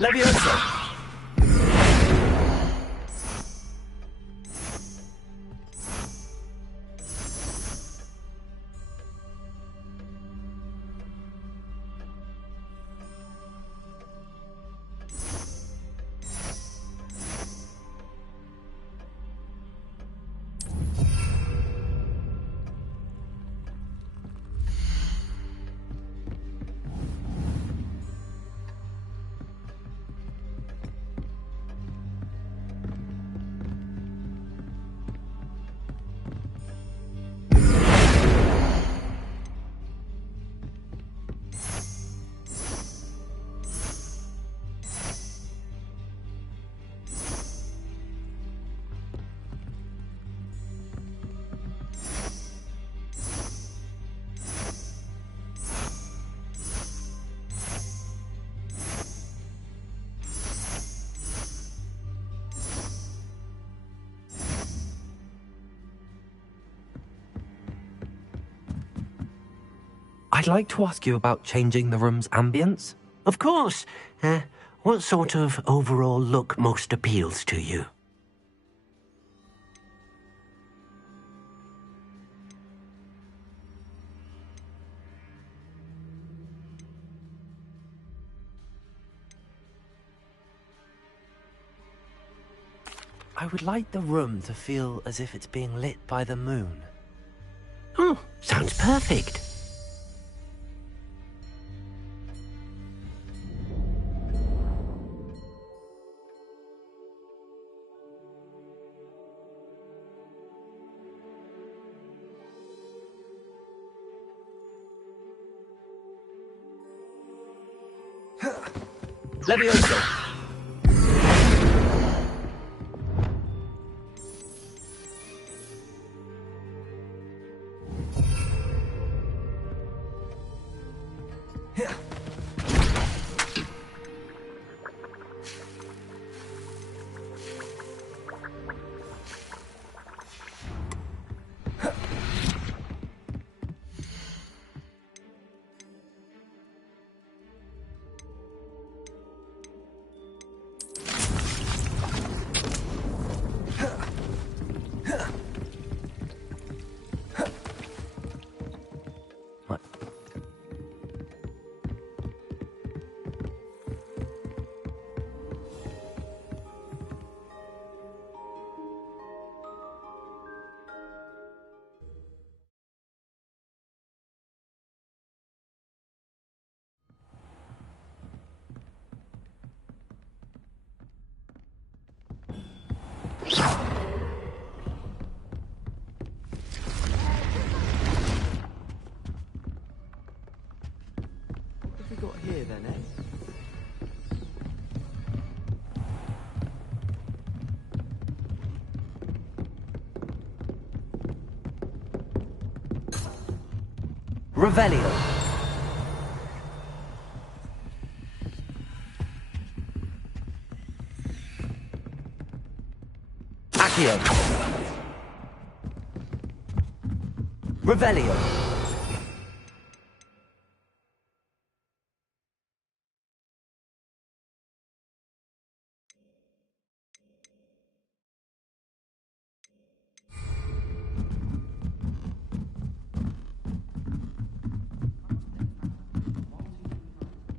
Levioso! I'd like to ask you about changing the room's ambience. Of course. What sort of overall look most appeals to you? I would like the room to feel as if it's being lit by the moon. Oh, sounds perfect. Levioso! What have we got here then, eh? Revelio. Accio. Revelio.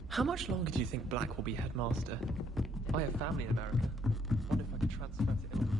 How much longer do you think Black will be headmaster? I have family in America. Wonder if I could transfer to Illinois.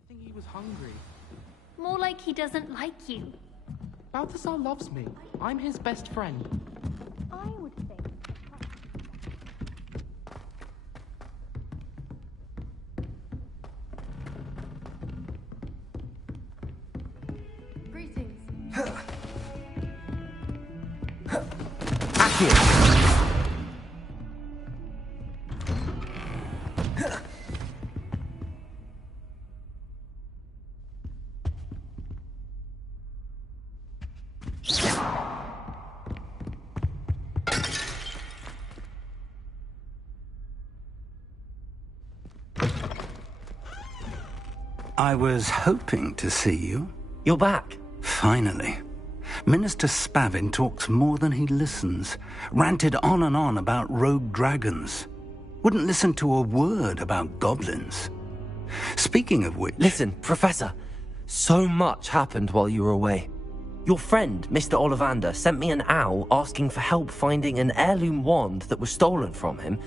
I think he was hungry. More like he doesn't like you. Balthazar loves me. I'm his best friend. I would think. Greetings. Thank you. I was hoping to see you. You're back. Finally. Minister Spavin talks more than he listens. Ranted on and on about rogue dragons. Wouldn't listen to a word about goblins. Speaking of which... Listen, Professor. So much happened while you were away. Your friend, Mr. Ollivander, sent me an owl asking for help finding an heirloom wand that was stolen from him.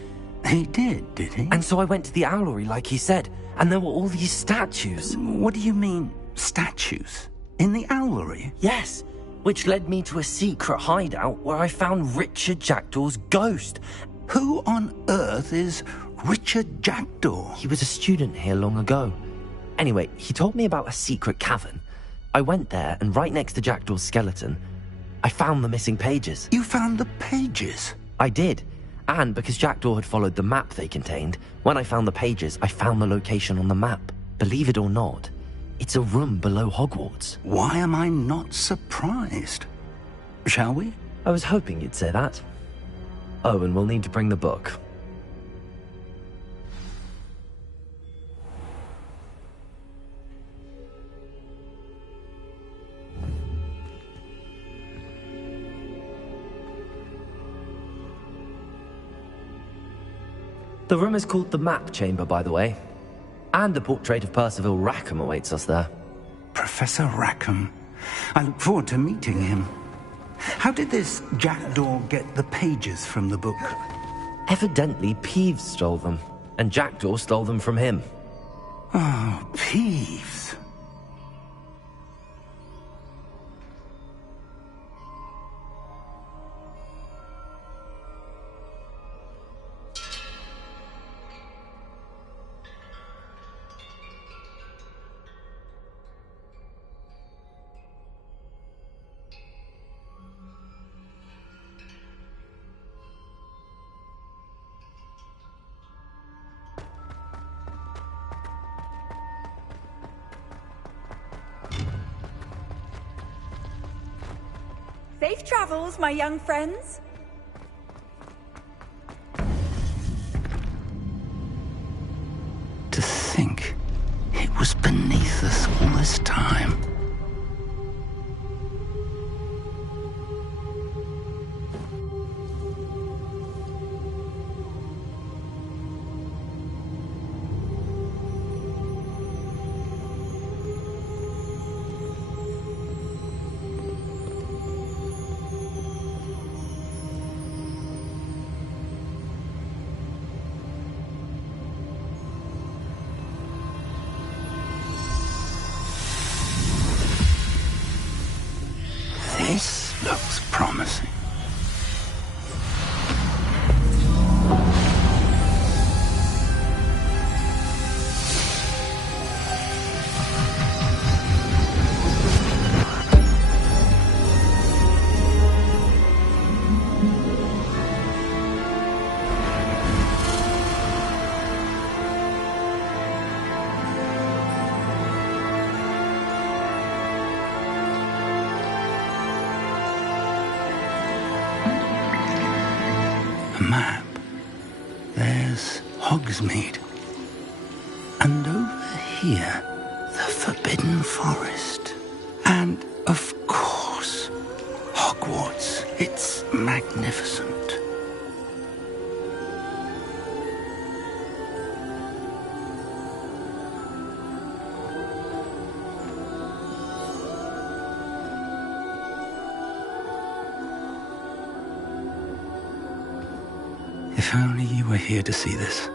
He did he? And so I went to the owlery like he said, and there were all these statues. What do you mean, statues? In the owlery? Yes, which led me to a secret hideout where I found Richard Jackdaw's ghost. Who on earth is Richard Jackdaw? He was a student here long ago. Anyway, he told me about a secret cavern. I went there, and right next to Jackdaw's skeleton, I found the missing pages. You found the pages? I did. And because Jackdaw had followed the map they contained, when I found the pages, I found the location on the map. Believe it or not, it's a room below Hogwarts. Why am I not surprised? Shall we? I was hoping you'd say that. Oh, and we'll need to bring the book. The room is called the Map Chamber, by the way. And the portrait of Percival Rackham awaits us there. Professor Rackham. I look forward to meeting him. How did this Jackdaw get the pages from the book? Evidently, Peeves stole them, and Jackdaw stole them from him. Oh, Peeves. Safe travels, my young friends. To think it was beneath us all this time. This looks promising. Map. There's Hogsmeade. And over here, the Forbidden Forest. And, of course, Hogwarts. It's magnificent. If only you were here to see this.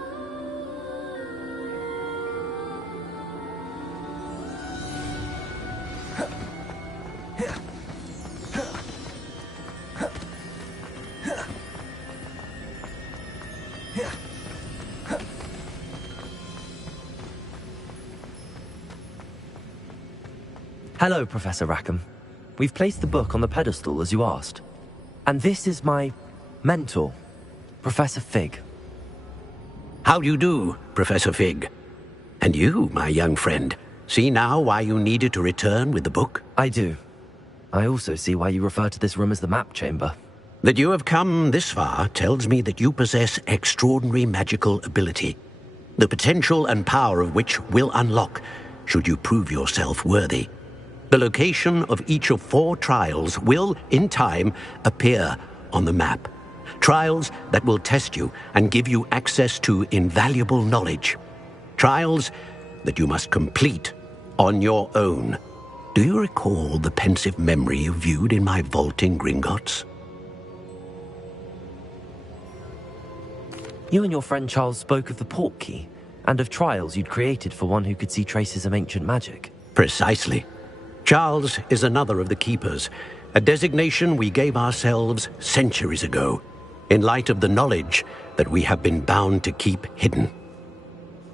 Hello, Professor Rackham. We've placed the book on the pedestal as you asked. And this is my Mentor, Professor Fig. How do you do, Professor Fig? And you, my young friend, see now why you needed to return with the book? I do. I also see why you refer to this room as the map chamber. That you have come this far tells me that you possess extraordinary magical ability, the potential and power of which will unlock should you prove yourself worthy. The location of each of 4 trials will, in time, appear on the map. Trials that will test you and give you access to invaluable knowledge. Trials that you must complete on your own. Do you recall the pensive memory you viewed in my vault in Gringotts? You and your friend Charles spoke of the port key, and of trials you'd created for one who could see traces of ancient magic. Precisely. Charles is another of the Keepers, a designation we gave ourselves centuries ago, in light of the knowledge that we have been bound to keep hidden.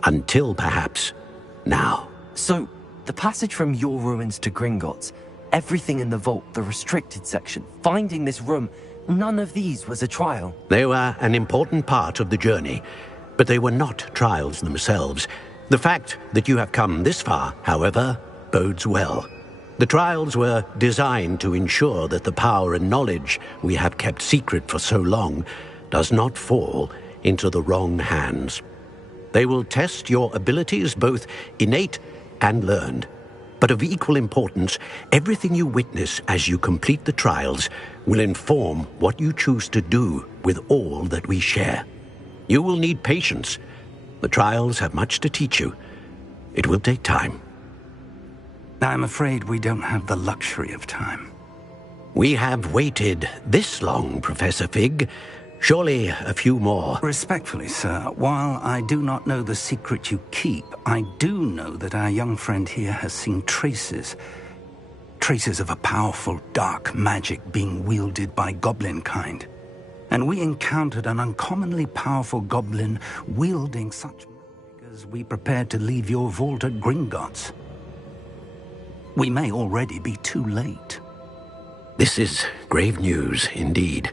Until, perhaps, now. So, the passage from your ruins to Gringotts, everything in the vault, the restricted section, finding this room, none of these was a trial. They were an important part of the journey, but they were not trials themselves. The fact that you have come this far, however, bodes well. The trials were designed to ensure that the power and knowledge we have kept secret for so long does not fall into the wrong hands. They will test your abilities, both innate and learned. But of equal importance, everything you witness as you complete the trials will inform what you choose to do with all that we share. You will need patience. The trials have much to teach you. It will take time. I'm afraid we don't have the luxury of time. We have waited this long, Professor Fig. Surely a few more. Respectfully, sir, while I do not know the secret you keep, I do know that our young friend here has seen traces of a powerful dark magic being wielded by goblin kind. And we encountered an uncommonly powerful goblin wielding such magic as we prepared to leave your vault at Gringotts. We may already be too late. This is grave news indeed.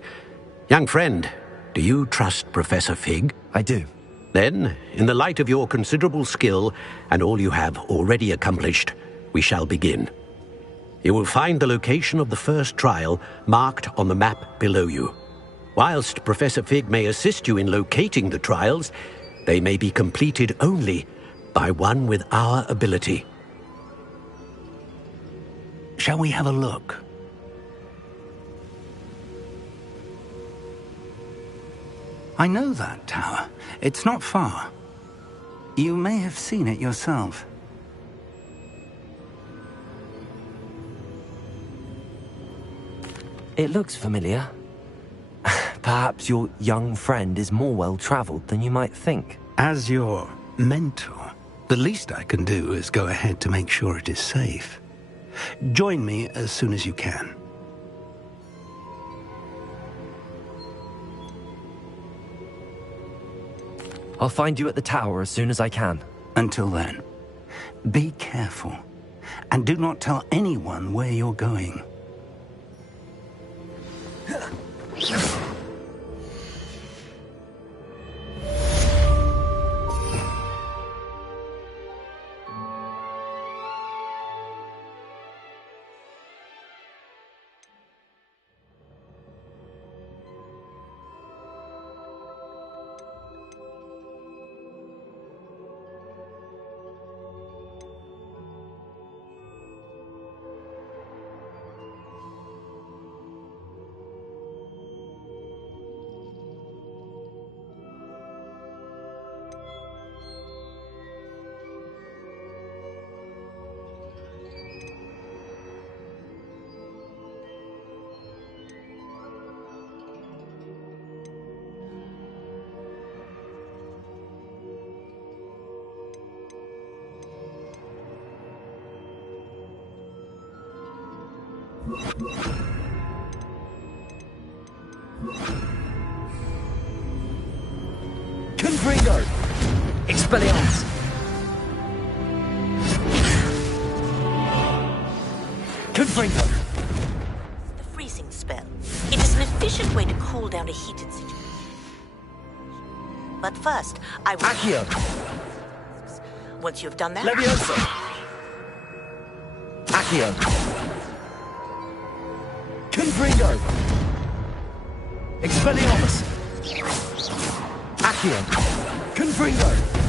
Young friend, do you trust Professor Fig? I do. Then, in the light of your considerable skill and all you have already accomplished, we shall begin. You will find the location of the first trial marked on the map below you. Whilst Professor Fig may assist you in locating the trials, they may be completed only by one with our ability. Shall we have a look? I know that tower. It's not far. You may have seen it yourself. It looks familiar. Perhaps your young friend is more well-traveled than you might think. As your mentor, the least I can do is go ahead to make sure it is safe. Join me as soon as you can. I'll find you at the tower as soon as I can. Until then, be careful, and do not tell anyone where you're going. Confringo! Expelliarmus! Confringo! The freezing spell. It is an efficient efficient way to cool down a heated situation. But first, I will... Accio! Once you've done that... Levioso! Accio! Confringo! Expelliarmus! Accio! Confringo!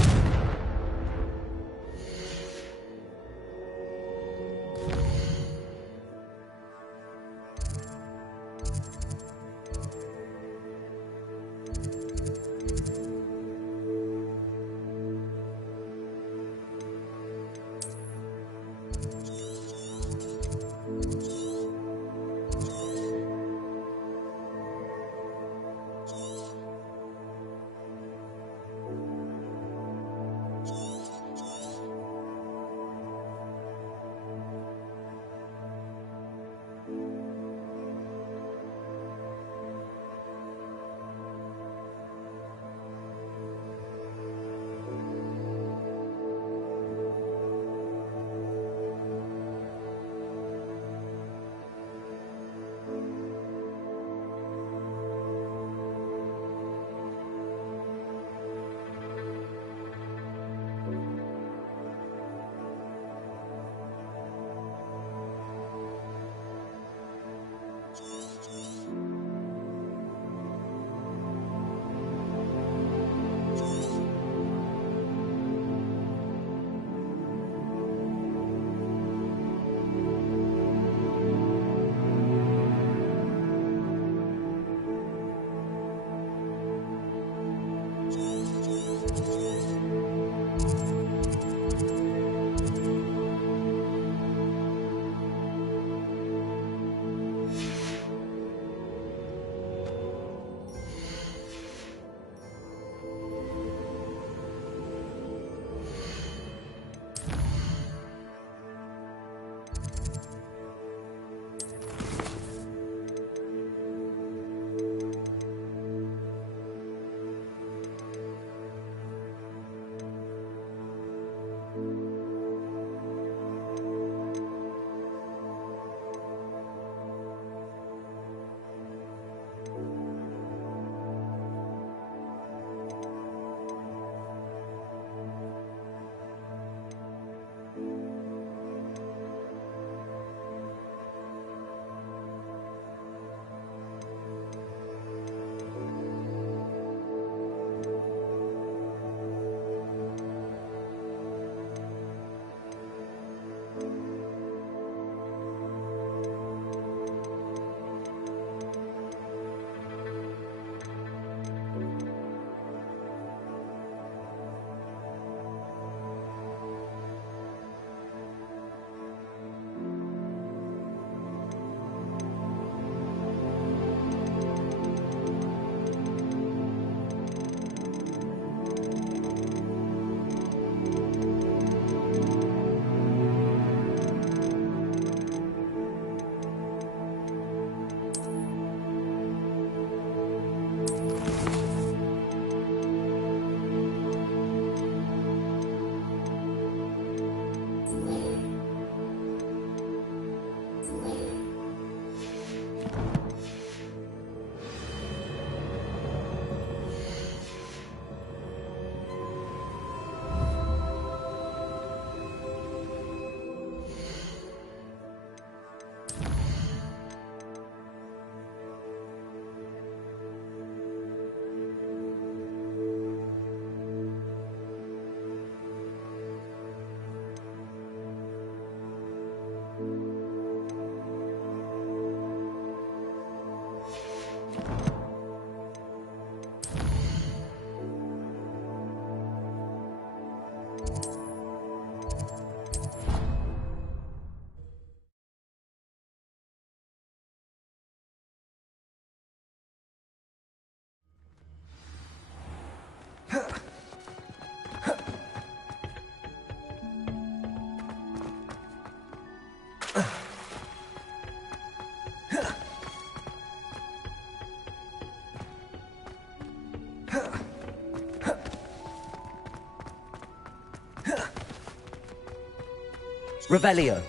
Revelio.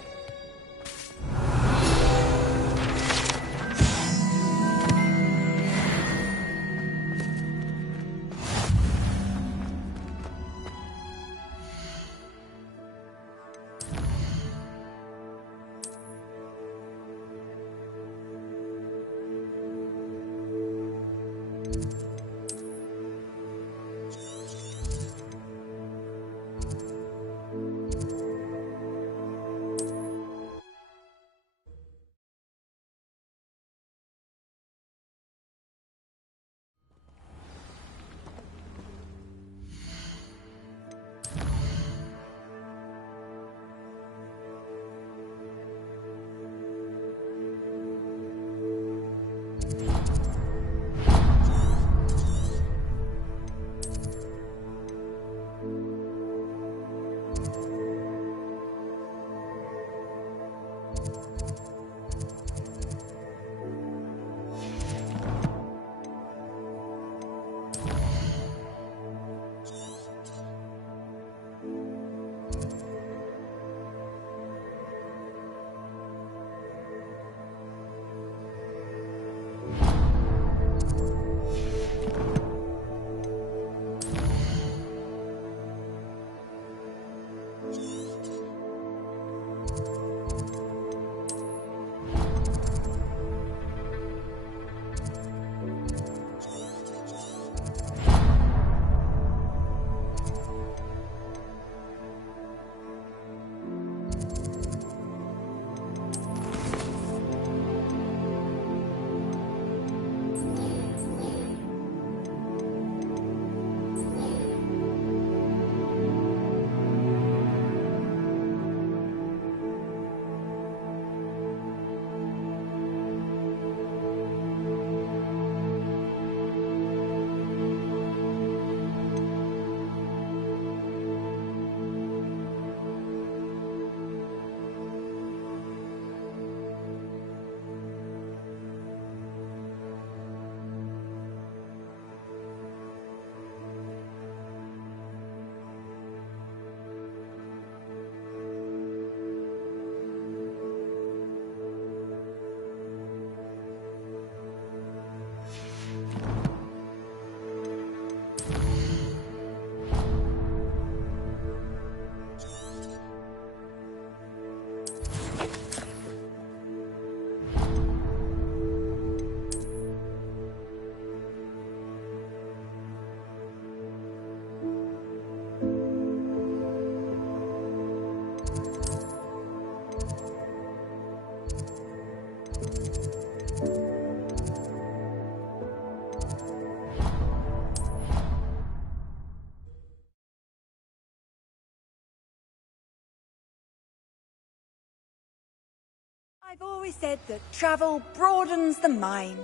I've always said that travel broadens the mind.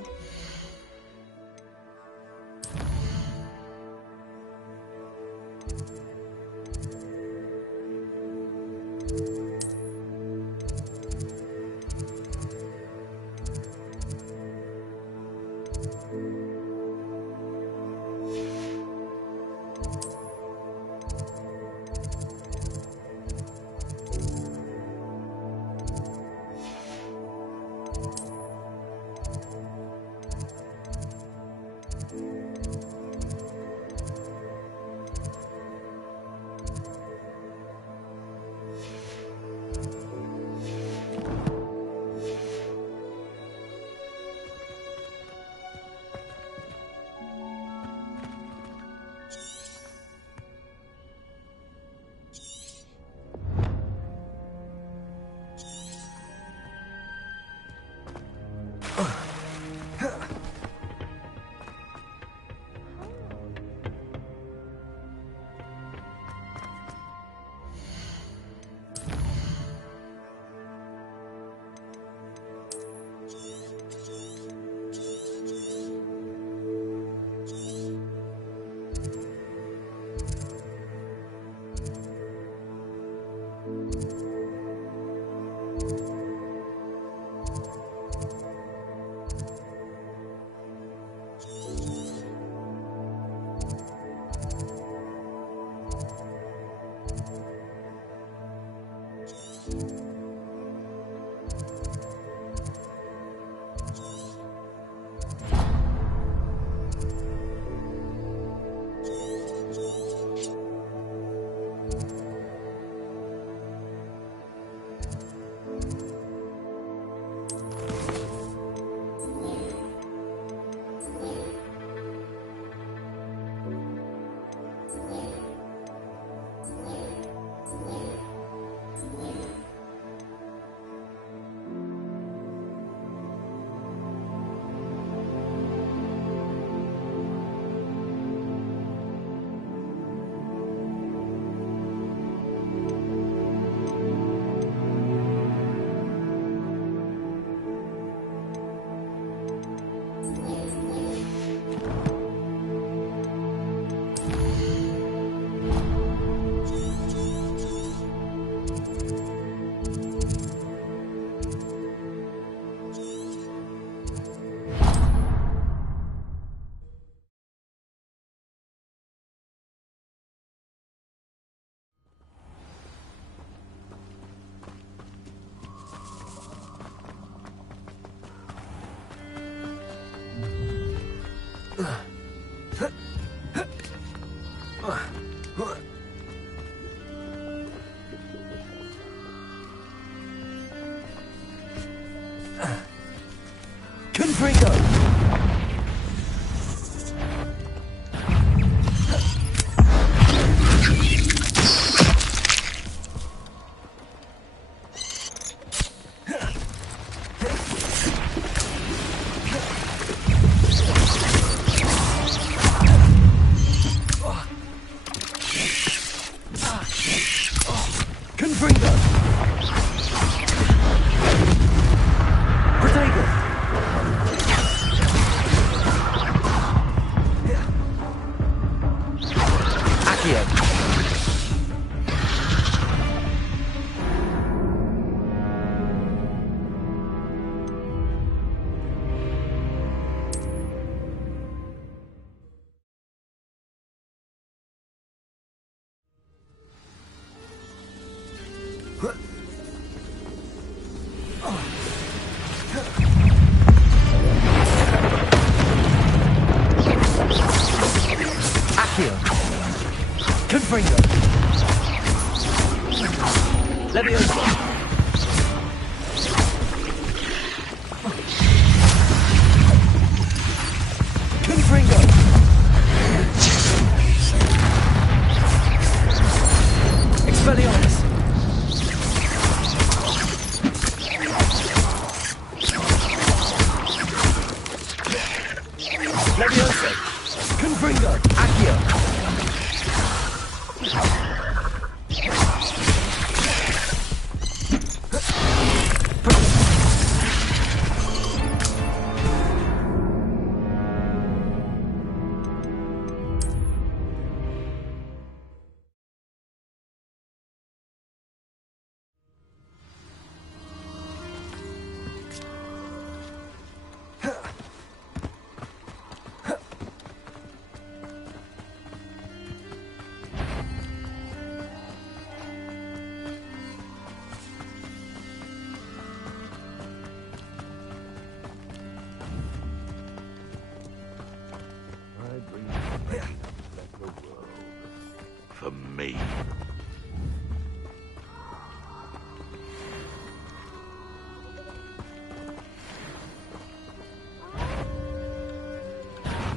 For me.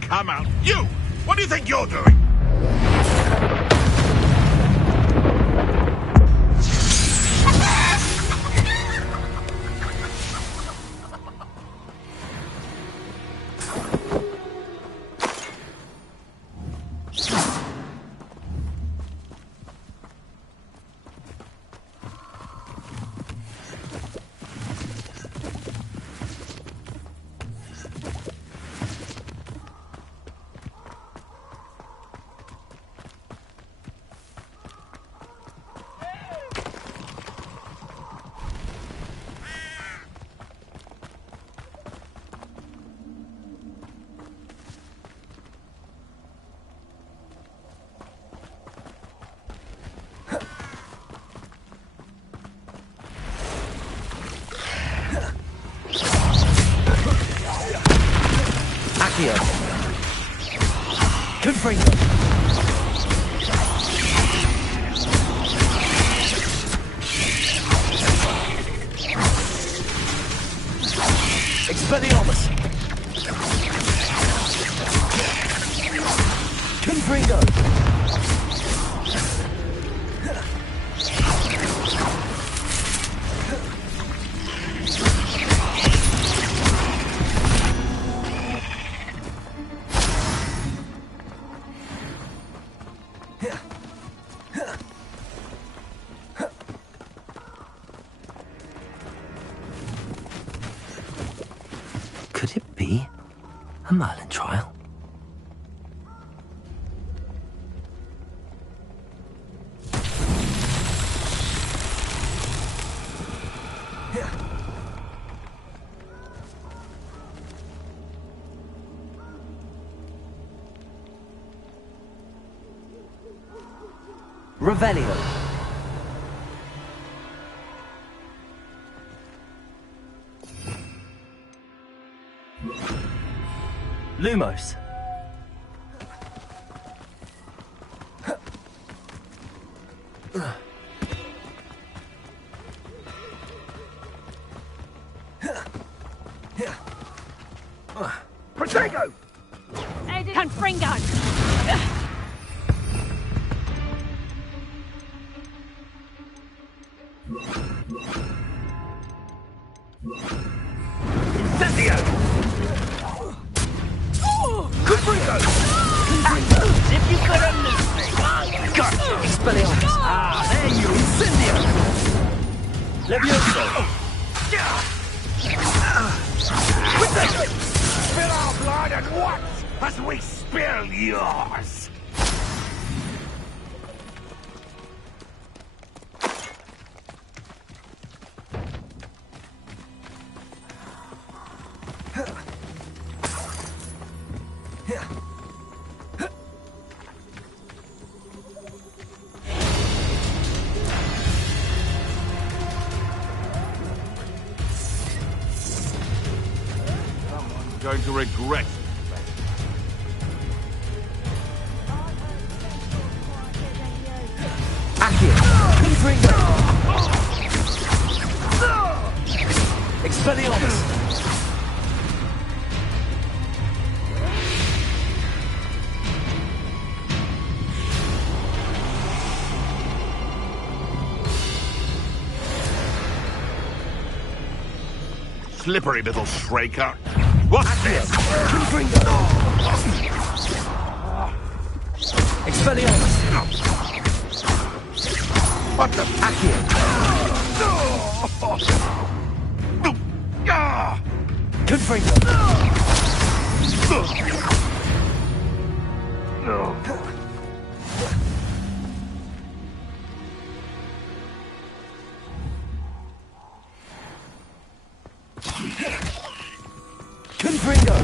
Come out. You! What do you think you're doing? Confringo. Expelliarmus. Confringo. Could it be? A Merlin trial? Revelio. Lumos. Protego! Confringo! Incendio! Confringo! If you could have missed me! Gotcha! Expelliarmus. Ah, there you Incendio! Levioso. Spill our blood and what? As we spill yours! Someone's going to regret. Accio. Confringo. Expelliarmus. Slippery little shrieker. What's this? Confringo. Expelliarmus. What the? Accio. Confringo. Confringo.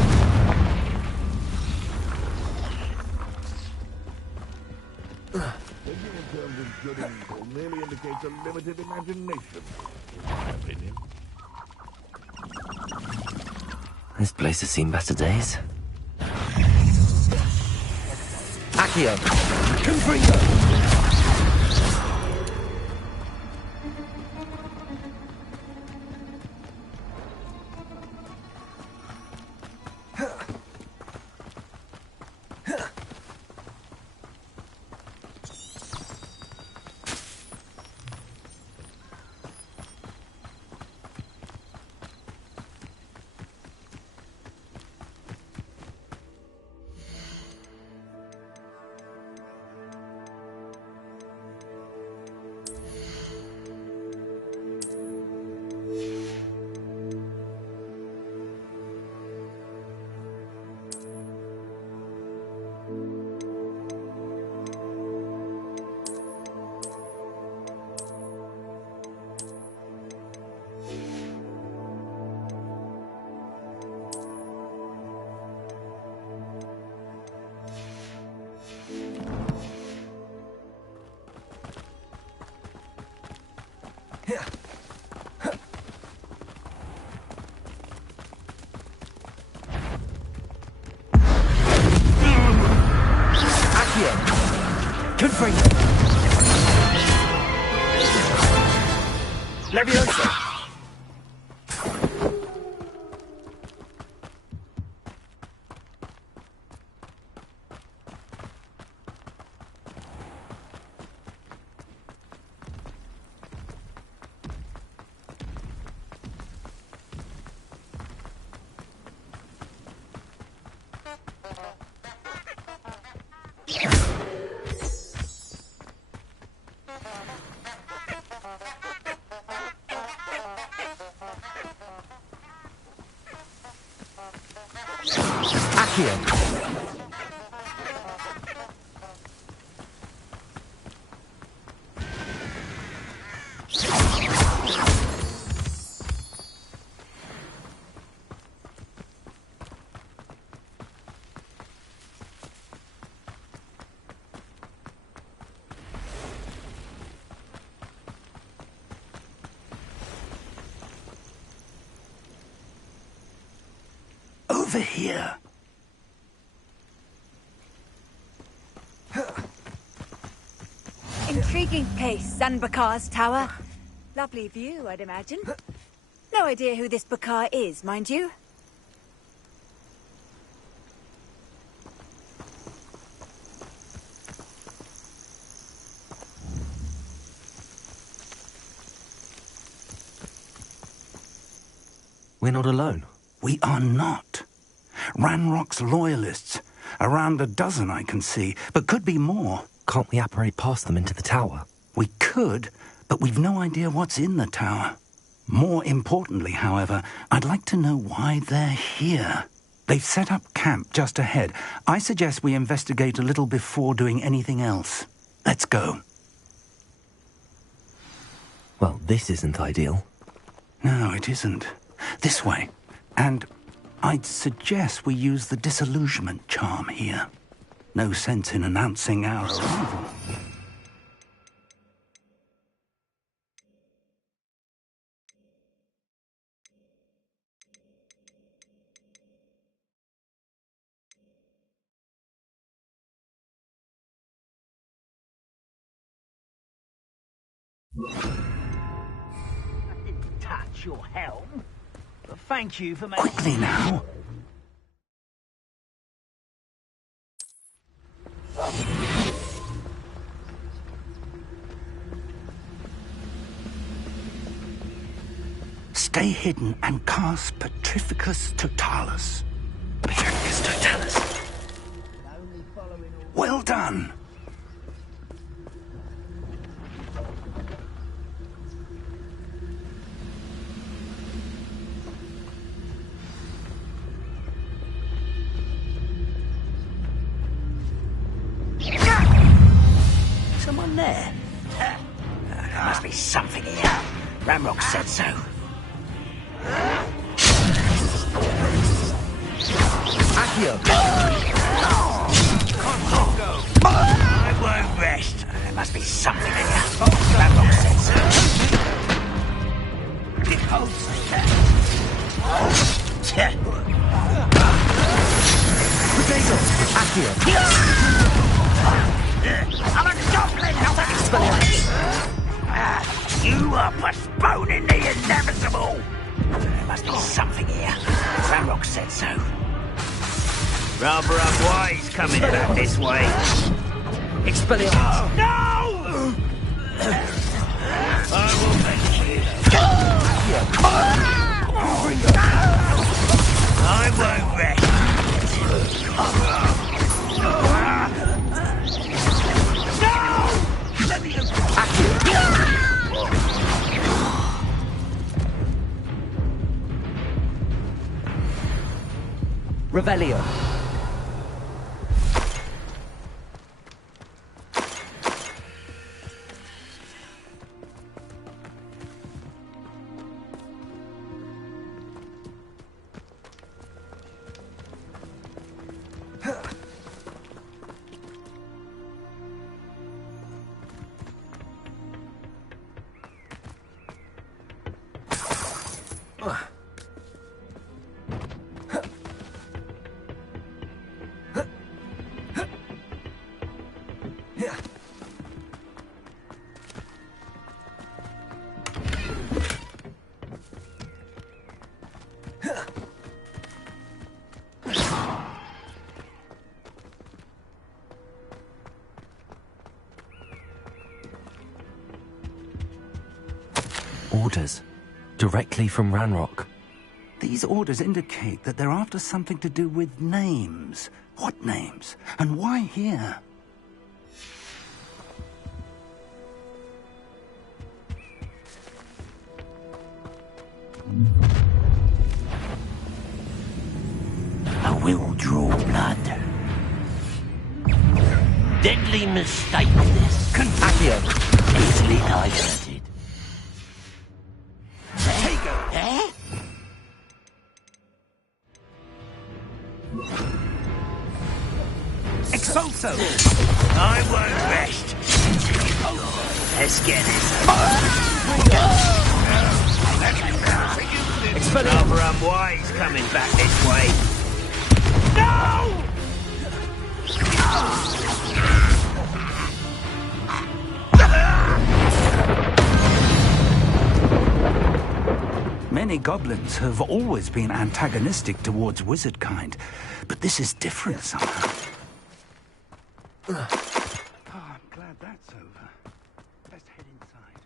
Thinking in terms of good and evil merely indicates a limited imagination, in my opinion. This place has seen better days. Accio. Confringo. Confringo. Levioso. Accio. Over here. Intriguing place, Zanbakar's tower. Lovely view, I'd imagine. No idea who this Bakar is, mind you. We're not alone. We are not. Ranrock's loyalists. Around a dozen I can see, but could be more. Can't we apparate past them into the tower? We could, but we've no idea what's in the tower. More importantly, however, I'd like to know why they're here. They've set up camp just ahead. I suggest we investigate a little before doing anything else. Let's go. Well, this isn't ideal. No, it isn't. This way. And I'd suggest we use the disillusionment charm here. No sense in announcing our arrival. I didn't touch your helm. But thank you for making... Quickly now. Stay hidden and cast Petrificus Totalis. Petrificus Totalis. Well done. Someone there? There must be something here. Ramrock said so. Accio! I won't rest. There must be something here. Ramrock said so. Potato! Accio! I'm a goblin, not an experience. You are postponing the inevitable. There must be something here. Ramrock said so. Rather unwise coming back this way. Expelliarmus! No! I will make you. I won't rest. Revelio. Orders. Directly from Ranrock. These orders indicate that they're after something to do with names. What names? And why here? A will draw blood. Deadly mistake, this. Accio. Easily diverted. Eh? Exulso! I won't rest. Let's get it. Another unwise coming back this way. No! Many goblins have always been antagonistic towards wizard kind, but this is different somehow. Oh, I'm glad that's over. Let's head inside.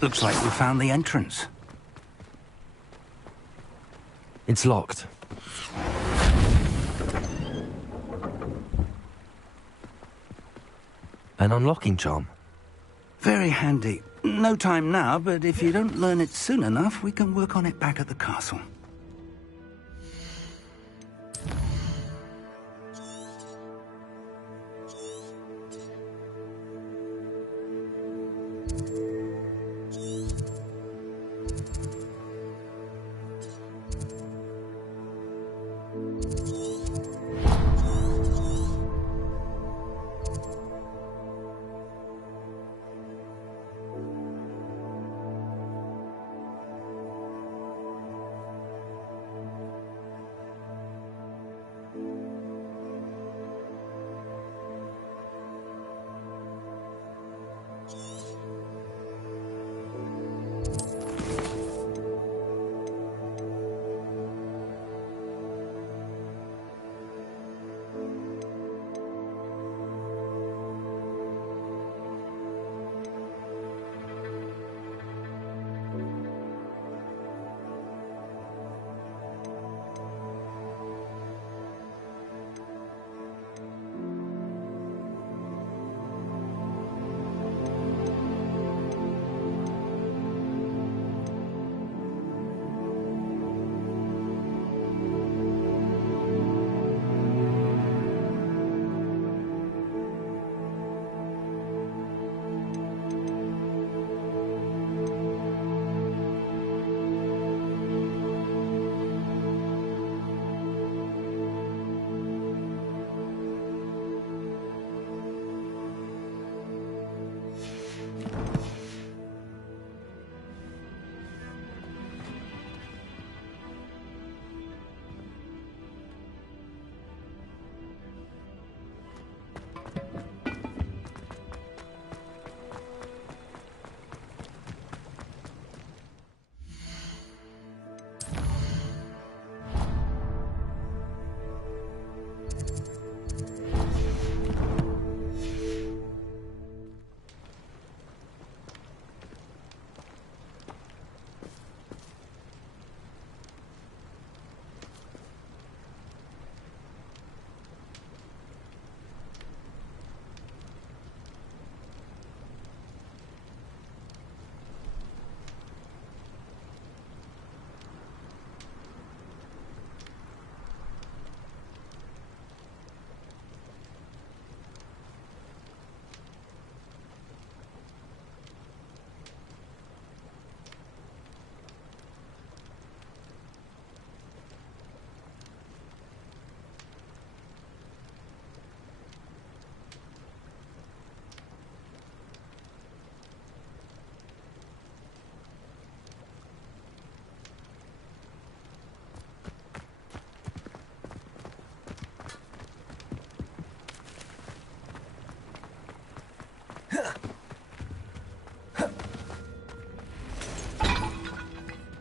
Looks like we found the entrance. It's locked. An unlocking charm. Very handy. No time now, but if you don't learn it soon enough, we can work on it back at the castle.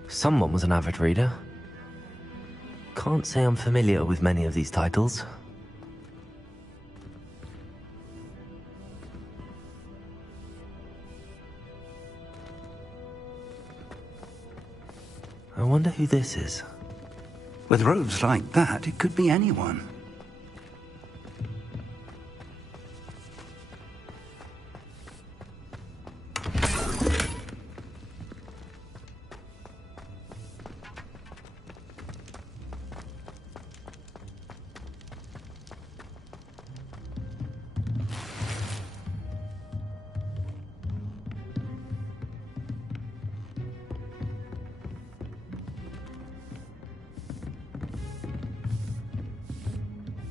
Someone was an avid reader. Can't say I'm familiar with many of these titles. I wonder who this is. With robes like that, it could be anyone.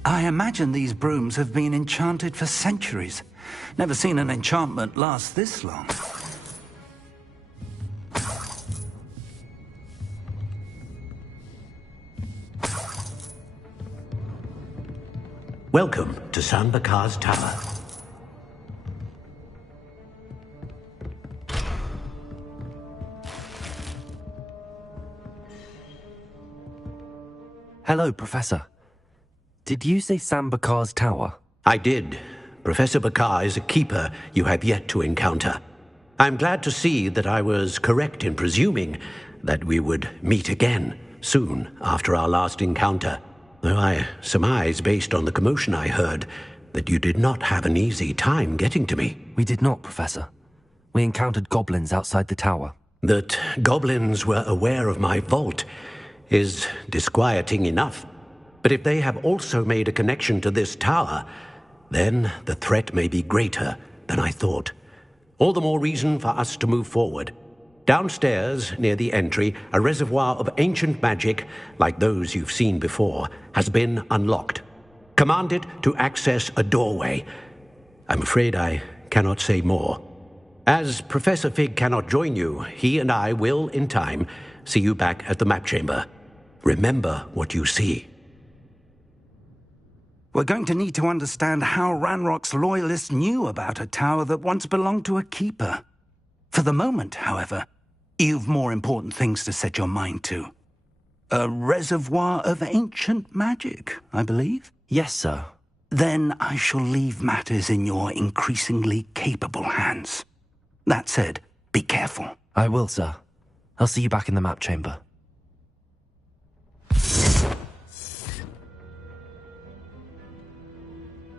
I imagine these brooms have been enchanted for centuries. Never seen an enchantment last this long. Welcome to Sanbakar's Tower. Hello, Professor. Did you say Sambakar's tower? I did. Professor Bakar is a keeper you have yet to encounter. I'm glad to see that I was correct in presuming that we would meet again soon after our last encounter. Though I surmise, based on the commotion I heard, that you did not have an easy time getting to me. We did not, Professor. We encountered goblins outside the tower. That goblins were aware of my vault is disquieting enough. But if they have also made a connection to this tower, then the threat may be greater than I thought. All the more reason for us to move forward. Downstairs, near the entry, a reservoir of ancient magic, like those you've seen before, has been unlocked. Command it to access a doorway. I'm afraid I cannot say more. As Professor Fig cannot join you, he and I will, in time, see you back at the map chamber. Remember what you see. We're going to need to understand how Ranrock's loyalists knew about a tower that once belonged to a keeper. For the moment, however, you've more important things to set your mind to. A reservoir of ancient magic, I believe? Yes, sir. Then I shall leave matters in your increasingly capable hands. That said, be careful. I will, sir. I'll see you back in the map chamber.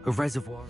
A reservoir...